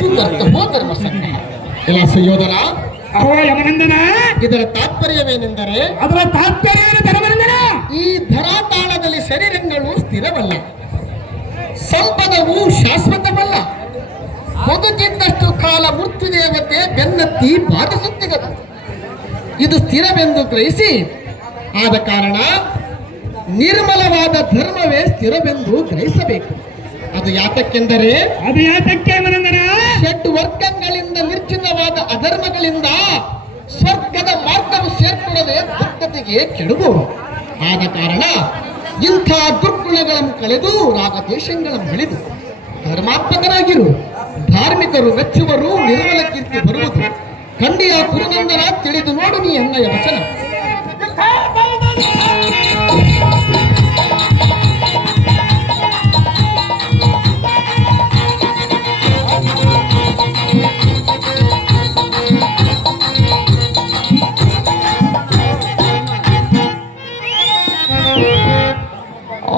ದುರ್ಗರ್ಧವೋ ಧರ್ಮ ಸಂಗ್ರಹ. ಇಲ್ಲ ಸುಯೋಧನ, ಅಹೋ ಯಮನಂದನ, ಇದರ ತಾತ್ಪರ್ಯವೇನೆಂದರೆ, ಅದರ ತಾತ್ಪರ್ಯ ಧರ್ಮನಂದನ, ಈ ಧರಾತಾಳದಲ್ಲಿ ಶರೀರಗಳು ಸ್ಥಿರವಲ್ಲ, ಸಂಪದವು ಶಾಶ್ವತವಲ್ಲ. ಬದುಕಿದ್ದಷ್ಟು ಕಾಲ ಮೃತ್ಯು ದೇವತೆ ಬೆನ್ನತ್ತಿ ಬಾಧಿಸುತ್ತಿಗದು. ಇದು ಸ್ಥಿರವೆಂದು ಗ್ರಹಿಸಿ, ಆದ ಕಾರಣ ನಿರ್ಮಲವಾದ ಧರ್ಮವೇ ಸ್ಥಿರವೆಂದು ಗ್ರಹಿಸಬೇಕು. ಅದು ಯಾತಕ್ಕೆಂದರೆ, ಅದು ಯಾತಕ್ಕೆ ಯಮನಂದನ? ಷಡ್ ವರ್ಗಗಳಿಂದ ನಿರ್ಚಿತವಾದ ಅಧರ್ಮಗಳಿಂದ ಸ್ವರ್ಗದ ಮಾರ್ಗವು ಸೇರ್ಕೊಳ್ಳದೆ ದುರ್ಗತಿಗೆ ಕೆಡುವುದು. ಆದ ಕಾರಣ ಇಂಥ ದುರ್ಗುಣಗಳನ್ನು ಕಳೆದು ರಾಗದೇಶಗಳನ್ನು ಬೆಳೆದು ಧರ್ಮಾತ್ಮಕರಾಗಿರು. ಧಾರ್ಮಿಕರು ಮೆಚ್ಚುವರು, ನಿರ್ಮಲ ಕೀರ್ತಿ ಬರುವುದು. ಖಂಡಿಯ ಕುರುನಂದನ, ತಿಳಿದು ನೋಡು ನೀ ಎನ್ನಯ ವಚನ.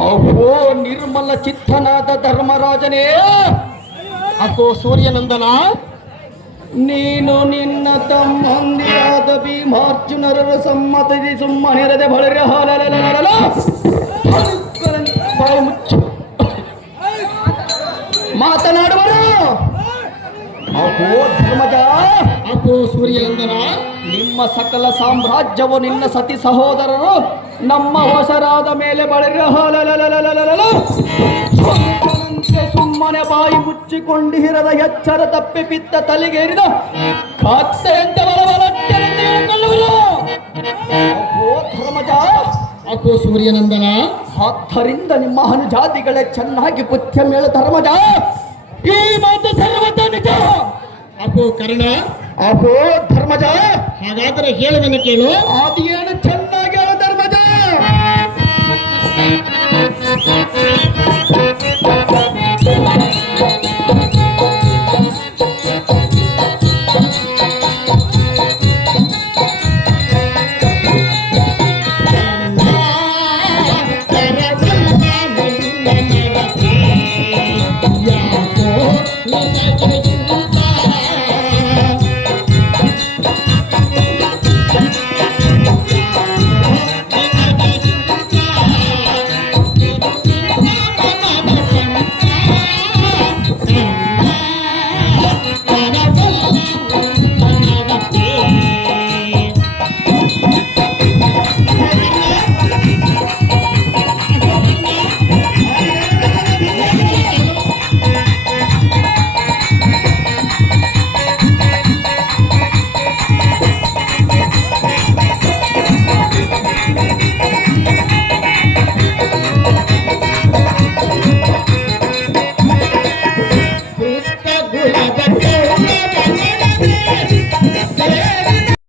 ಅಹೋ ನಿರ್ಮಲ ಚಿತ್ತನಾದ ಧರ್ಮರಾಜನೇ, ಅಕೋ ಸೂರ್ಯನಂದನ, ನೀನು ನಿನ್ನ ತಮ್ಮಂದಿರಾದ ಭೀಮಾರ್ಜುನರ ಸಮ್ಮತಿ ಸುಮ್ಮನಿರದೆ ಬಳಿರ ಬಾಯಿ ಮುಚ್ಚು ಮಾತನಾಡುವರು. ಅಹೋ ಧರ್ಮಜ, ಅಕೋ ಸೂರ್ಯನಂದನ, ನಿಮ್ಮ ಸಕಲ ಸಾಮ್ರಾಜ್ಯವು ನಿನ್ನ ಸತಿ ಸಹೋದರರು ನಮ್ಮ ಹೊಸರಾದ ಮೇಲೆ ಬಳಿರ ಸುಮ್ಮನೆ ಬಾಯಿ ಮುಚ್ಚಿಕೊಂಡು ಹಿರದ ಎಚ್ಚರ ತಪ್ಪಿ ಬಿತ್ತ ತಲೆಗೇರಿದ ಕತ್ತೆಯಂತೆ ಧರ್ಮಜ. ಅಕೋ ಸೂರ್ಯನಂದನ, ಆದ್ದರಿಂದ ನಿಮ್ಮ ಅನುಜಾತಿಗಳೇ ಚೆನ್ನಾಗಿ ಬುದ್ಧ ಮೇಳ ಧರ್ಮಜ. ಈ ಮಾತು ಸರ್ವತ ನಿಜ. ಅಕೋ ಕರ್ಣ, ಅಹೋ ಧರ್ಮಜ, ಹಾಗಾದರೆ ಹೇಳುವನು ಕೇಳು. ಅದೇನು ಚೆನ್ನಾಗಿ ಹೇಳು ಧರ್ಮಜ. ಯಾಕೋ